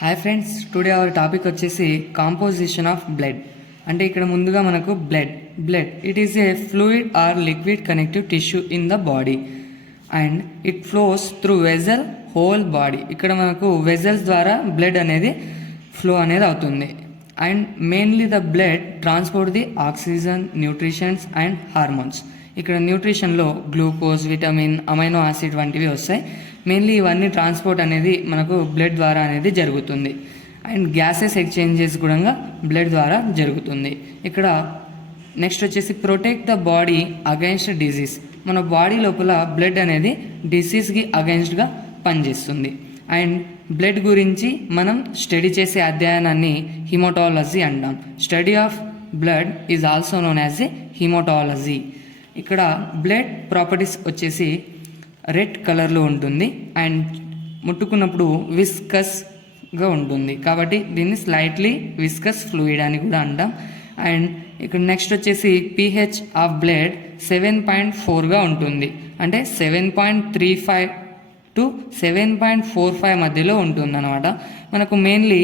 Hi friends, today our topic వచ్చేసి composition of blood. అంటే ఇక్కడ ముందుగా మనకు blood it is a fluid or liquid connective tissue in the body and it flows through vessel whole body. ఇక్కడ మనకు vessels ద్వారా blood అనేది flow అనేది అవుతుంది. And mainly the blood transport the oxygen, nutritions and hormones. ఇక్కడ న్యూట్రిషన్లో glucose, vitamin, amino acid వంటివి వస్తాయి. మెయిన్లీ ఇవన్నీ ట్రాన్స్పోర్ట్ అనేది మనకు బ్లడ్ ద్వారా అనేది జరుగుతుంది. అండ్ గ్యాసెస్ ఎక్స్చేంజెస్ కూడా బ్లడ్ ద్వారా జరుగుతుంది. ఇక్కడ నెక్స్ట్ వచ్చేసి protect the body against disease. మన బాడీ లోపల బ్లడ్ అనేది డిసీజ్కి అగైన్స్ట్గా పనిచేస్తుంది. అండ్ బ్లడ్ గురించి మనం స్టడీ చేసే అధ్యయనాన్ని హిమోటాలజీ అంటాం. Study of blood is also known as a haematology. ఇక్కడ బ్లడ్ ప్రాపర్టీస్ వచ్చేసి రెడ్ కలర్లో ఉంటుంది అండ్ ముట్టుకున్నప్పుడు విస్కస్గా ఉంటుంది, కాబట్టి దీన్ని స్లైట్లీ విస్కస్ ఫ్లూయిడ్ అని కూడా అంటాం. అండ్ ఇక్కడ నెక్స్ట్ వచ్చేసి pH ఆఫ్ బ్లడ్ 7.4గా ఉంటుంది. అంటే 7.35 టు 7.45 మధ్యలో ఉంటుంది అనమాట. మనకు మెయిన్లీ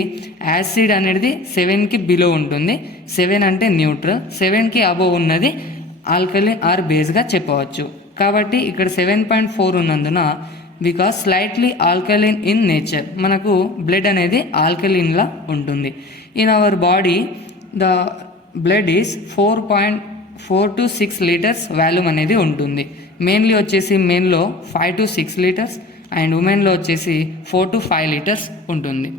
యాసిడ్ అనేది 7కి బిలో ఉంటుంది. 7 అంటే న్యూట్రల్, 7కి అబోవ్ ఉన్నది ఆల్కలీ ఆర్ బేస్గా చెప్పవచ్చు. కాబట్టి ఇక్కడ 7.4 ఉన్నందున because slightly alkaline in nature, మనకు బ్లడ్ అనేది ఆల్కలిన్లా ఉంటుంది. In our body the blood is 4.4 to 6 litres volume అనేది ఉంటుంది. మెయిన్లీ వచ్చేసి మెన్లో 5 to 6 లీటర్స్ అండ్ ఉమెన్లో వచ్చేసి 4 to 5 లీటర్స్ ఉంటుంది.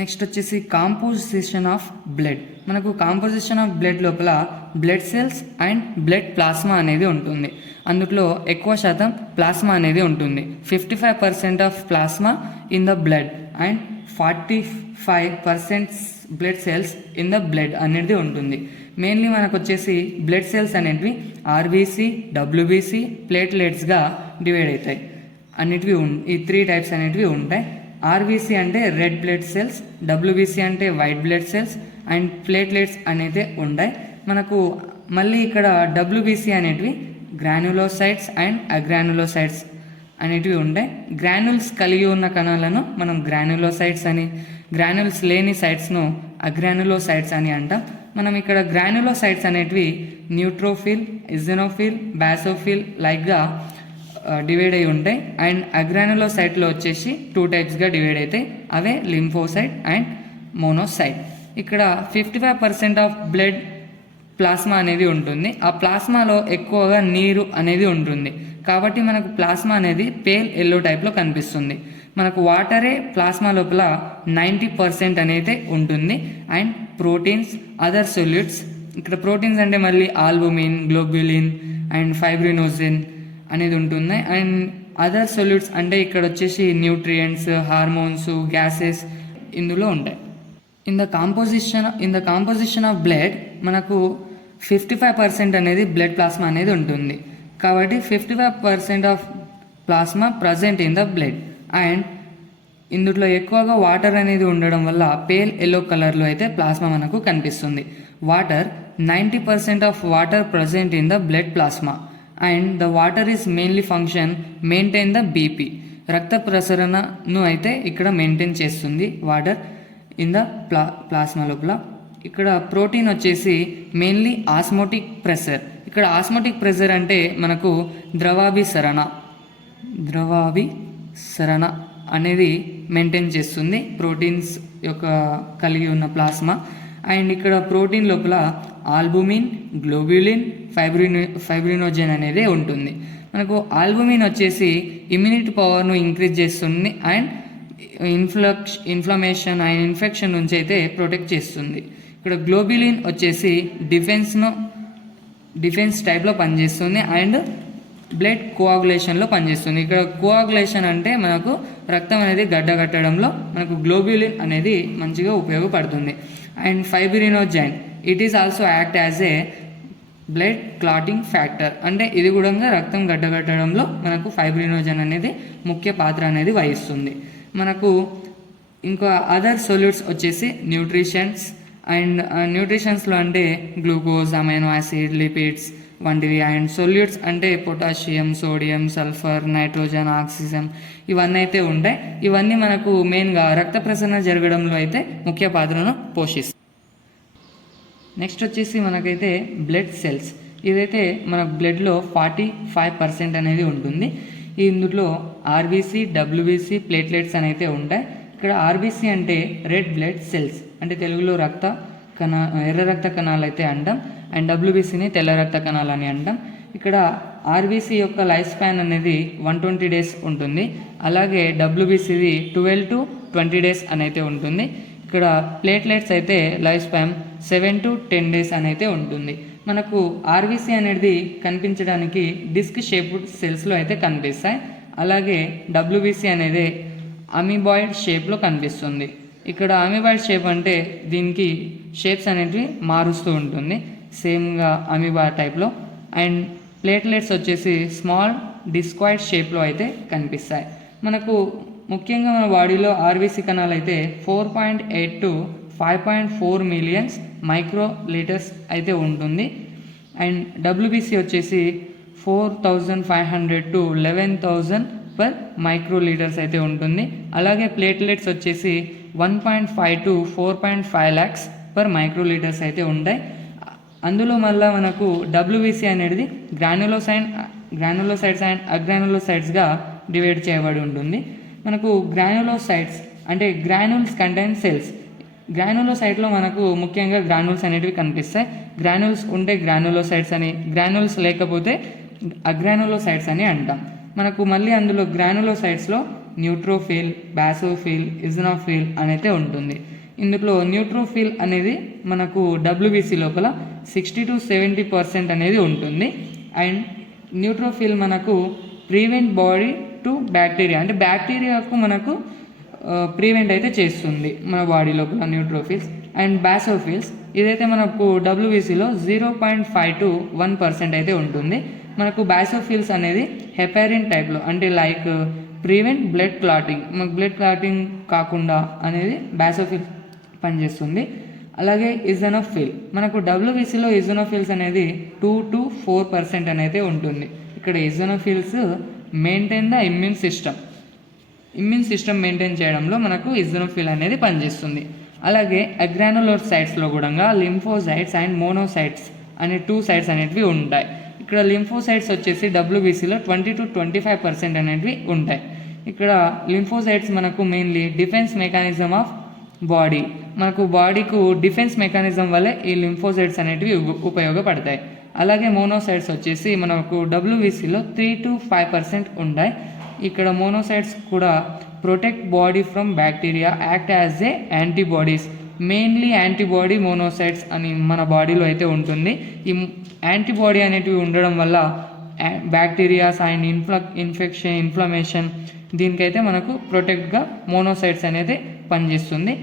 నెక్స్ట్ వచ్చేసి కాంపోజిషన్ ఆఫ్ బ్లడ్. మనకు కాంపోజిషన్ ఆఫ్ బ్లడ్ లోపల blood cells and blood plasma అనేది ఉంటుంది. అందులో ఎక్కువ శాతం ప్లాస్మా అనేది ఉంటుంది. 55% of plasma in the blood and 45% blood cells in the blood అనేది ఉంటుంది. మెయిన్లీ మనకు వచ్చేసి బ్లడ్ సెల్స్ అనేటివి ఆర్బీసీ, డబ్ల్యూబీసీ, ప్లేట్లెట్స్గా డివైడ్ అవుతాయి. అన్నిటివి ఈ 3 టైప్స్ అనేటివి ఉంటాయి. ఆర్బీసీ అంటే రెడ్ బ్లడ్ సెల్స్, డబ్ల్యూబీసీ అంటే white blood cells and platelets అనేది ఉంటాయి. మనకు మళ్ళీ ఇక్కడ డబ్ల్యూబీసీ అనేటివి గ్రాన్యులోసైట్స్ అండ్ అగ్రాన్యులోసైట్స్ అనేటివి ఉంటాయి. గ్రాన్యుల్స్ కలిగి ఉన్న కణాలను మనం గ్రాన్యులోసైట్స్ అని, గ్రాన్యుల్స్ లేని సైట్స్ను అగ్రాన్యులోసైట్స్ అని అంటాం. మనం ఇక్కడ గ్రాన్యులోసైట్స్ అనేటివి న్యూట్రోఫిల్, ఇజినోఫిల్, బాసోఫిల్ లైక్గా డివైడ్ అయి ఉంటాయి. అండ్ అగ్రాన్యులోసైట్లో వచ్చేసి 2 టైప్స్గా డివైడ్ అవుతాయి. అవే లింఫోసైట్ అండ్ మోనోసైట్. ఇక్కడ 55% ఆఫ్ బ్లడ్ ప్లాస్మా అనేది ఉంటుంది. ఆ ప్లాస్మాలో ఎక్కువగా నీరు అనేది ఉంటుంది. కాబట్టి మనకు ప్లాస్మా అనేది పేల్ ఎల్లో టైప్లో కనిపిస్తుంది. మనకు వాటరే ప్లాస్మా లోపల 90% అనేది ఉంటుంది. And proteins, other solutes. ఇక్కడ ప్రోటీన్స్ అంటే మళ్ళీ ఆల్బుమిన్, గ్లోబ్యులిన్ అండ్ ఫైబ్రినోజెన్ అనేది ఉంటుంది. అండ్ అదర్ సొల్యూట్స్ అంటే ఇక్కడ వచ్చేసి న్యూట్రియంట్స్, హార్మోన్స్, గ్యాసెస్ ఇందులో ఉంటాయి. In the composition of blood మనకు 55% అనేది బ్లడ్ ప్లాస్మా అనేది ఉంటుంది. కాబట్టి 55% of plasma present in the blood. And ఇందులో ఎక్కువగా వాటర్ అనేది ఉండడం వల్ల పేల్ ఎల్లో కలర్లో అయితే ప్లాస్మా మనకు కనిపిస్తుంది. Water 90% of water present in the blood plasma. And the water is mainly function maintain the BP. రక్త ప్రసరణను అయితే ఇక్కడ మెయింటైన్ చేస్తుంది వాటర్ ఇన్ ద ప్లాస్మా లోపల. ఇక్కడ ప్రోటీన్ వచ్చేసి మెయిన్లీ ఆస్మోటిక్ ప్రెషర్. ఇక్కడ ఆస్మోటిక్ ప్రెషర్ అంటే మనకు ద్రవాభిసరణ అనేది మెయింటైన్ చేస్తుంది ప్రోటీన్స్ యొక్క కలిగి ఉన్న ప్లాస్మా. అండ్ ఇక్కడ ప్రోటీన్ లోపల ఆల్బుమిన్, గ్లోబ్యులిన్, ఫైబ్రినోజెన్ అనేది ఉంటుంది. మనకు ఆల్బుమిన్ వచ్చేసి ఇమ్యూనిటీ పవర్ను ఇంక్రీజ్ చేస్తుంది అండ్ ఇన్ఫ్లమేషన్ అండ్ ఇన్ఫెక్షన్ నుంచి అయితే ప్రొటెక్ట్ చేస్తుంది. ఇక్కడ గ్లోబ్యులిన్ వచ్చేసి డిఫెన్స్ టైప్లో పనిచేస్తుంది అండ్ బ్లడ్ కోఆగులేషన్లో పనిచేస్తుంది. ఇక్కడ కోఆగులేషన్ అంటే మనకు రక్తం అనేది గడ్డగట్టడంలో మనకు గ్లోబ్యులిన్ అనేది మంచిగా ఉపయోగపడుతుంది. And fibrinogen it is also act as a blood clotting factor. అంటే ఇది కూడా రక్తం గడ్డగట్టడంలో మనకు ఫైబ్రినోజెన్ అనేది ముఖ్య పాత్ర అనేది వహిస్తుంది. మనకు ఇంకా అదర్ సొల్యూట్స్ వచ్చేసి న్యూట్రిషన్స్. అండ్ న్యూట్రిషన్స్లో అంటే గ్లూకోజ్, అమైనో యాసిడ్, లిపిడ్స్ వంటివి. అండ్ సొల్యూట్స్ అంటే potassium, sodium, sulphur, nitrogen, oxygen ఇవన్నీ అయితే ఉంటాయి. ఇవన్నీ మనకు మెయిన్గా రక్త ప్రసరణ జరగడంలో అయితే ముఖ్య పాత్రను పోషిస్తాయి. నెక్స్ట్ వచ్చేసి మనకైతే బ్లడ్ సెల్స్. ఇదైతే మన బ్లడ్లో 45% అనేది ఉంటుంది. ఇందులో ఆర్బీసీ, డబ్ల్యూబీసీ, ప్లేట్లెట్స్ అని అయితే ఉంటాయి. ఇక్కడ ఆర్బీసీ అంటే రెడ్ బ్లడ్ సెల్స్, అంటే తెలుగులో ఎర్ర రక్త కణాలు అయితే అంటాం. అండ్ డబ్ల్యూబీసీని తెల్ల రక్త కణాలు అని అంటాం. ఇక్కడ ఆర్బీసీ యొక్క లైఫ్ స్పాన్ అనేది 120 డేస్ ఉంటుంది. అలాగే డబ్ల్యూబీసీది 12 to 20 డేస్ అని అయితే ఉంటుంది. ఇక్కడ ప్లేట్లెట్స్ అయితే లైఫ్ స్పాన్ 7 to 10 డేస్ అని అయితే ఉంటుంది. మనకు ఆర్బీసీ అనేది కనిపించడానికి డిస్క్ షేప్డ్ సెల్స్లో అయితే కనిపిస్తాయి. అలాగే డబ్ల్యూబీసీ అనేది అమీబాయిడ్ షేప్లో కనిపిస్తుంది. ఇక్కడ అమీబాయిడ్ షేప్ అంటే దీనికి షేప్స్ అనేటివి మారుస్తూ ఉంటుంది సేమ్గా అమీబా టైప్లో. అండ్ ప్లేట్లెట్స్ వచ్చేసి స్మాల్ డిస్క్వాయిడ్ షేప్లో అయితే కనిపిస్తాయి. మనకు ముఖ్యంగా మన బాడీలో ఆర్బీసీ కణాలు అయితే 4.8 to 5.4 మిలియన్స్ మైక్రో లీటర్స్ అయితే ఉంటుంది. అండ్ డబ్ల్యూబీసీ వచ్చేసి 4,500 to 11,000 పర్ మైక్రో లీటర్స్ అయితే ఉంటుంది. అలాగే ప్లేట్లెట్స్ వచ్చేసి 1.5 to 4.5 lakhs per micro litres అయితే ఉంటాయి. అందులో మళ్ళీ మనకు డబ్ల్యూబీసీ అనేది గ్రాన్యులోసైట్స్ అండ్ అగ్రాన్యులోసైట్స్గా డివైడ్ చేయబడి ఉంటుంది. మనకు గ్రాన్యులోసైట్స్ అంటే గ్రాన్యూల్స్ కంటైన్ సెల్స్. గ్రాన్యులోసైట్లో మనకు ముఖ్యంగా గ్రాన్యూల్స్ అనేటివి కనిపిస్తాయి. గ్రాన్యూల్స్ ఉంటే గ్రాన్యులోసైట్స్ అని, గ్రాన్యూల్స్ లేకపోతే అగ్రాన్యులోసైట్స్ అని అంటాం. మనకు మళ్ళీ అందులో గ్రాన్యులోసైట్స్లో న్యూట్రోఫిల్, బాసోఫిల్, ఇజినోఫిల్ అనేది ఉంటుంది. ఇందులో న్యూట్రోఫిల్ అనేది మనకు డబ్ల్యూబీసీ లోపల 60 to 70% అనేది ఉంటుంది. అండ్ న్యూట్రోఫిల్ మనకు ప్రివెంట్ బాడీ టు బ్యాక్టీరియా, అంటే బ్యాక్టీరియాకు మనకు ప్రివెంట్ అయితే చేస్తుంది మన బాడీ లోపల న్యూట్రోఫిల్స్. అండ్ బాసోఫిల్స్ ఇదైతే మనకు డబ్ల్యూబీసీలో 0.5 to 1% అయితే ఉంటుంది. మనకు బాసోఫిల్స్ అనేది హెపారిన్ టైప్లో, అంటే లైక్ ప్రివెంట్ బ్లడ్ క్లాటింగ్, మనకు బ్లడ్ క్లాటింగ్ కాకుండా అనేది బాసోఫిల్ పనిచేస్తుంది. అలాగే ఇజనోఫిల్, మనకు డబ్ల్యూబీసీలో ఇజనోఫిల్స్ అనేది 2 to 4% అనేది ఉంటుంది. ఇక్కడ eosinophils maintain the immune system maintain చేయడంలో మనకు ఇజనోఫిల్ అనేది పనిచేస్తుంది. అలాగే అగ్రానులోసైట్స్లో కూడా లింఫోసైట్స్ అండ్ మోనోసైట్స్ అనే 2 సైట్స్ అనేటివి ఉంటాయి. ఇక్కడ లింఫోసైట్స్ వచ్చేసి డబ్ల్యూబీసీలో 20 to 25% అనేటివి ఉంటాయి. ఇక్కడ లింఫోసైట్స్ మనకు mainly defence mechanism of body, మనకు బాడీకు డిఫెన్స్ మెకానిజం వల్లే ఈ లింఫోసైట్స్ అనేటివి ఉపయోగపడతాయి. అలాగే మోనోసైట్స్ వచ్చేసి మనకు డబ్ల్యూబీసీలో 3 to 5% ఉంటాయి. ఇక్కడ మోనోసైట్స్ కూడా protect body from bacteria, act as a antibodies. Mainly antibody monocytes అని మన బాడీలో అయితే ఉంటుంది. ఈ యాంటీబాడీ అనేటివి ఉండడం వల్ల బ్యాక్టీరియాస్ అండ్ ఇన్ఫెక్షన్, ఇన్ఫ్లమేషన్ దీనికైతే మనకు ప్రొటెక్ట్గా మోనోసైట్స్ అనేది పనిచేస్తుంది.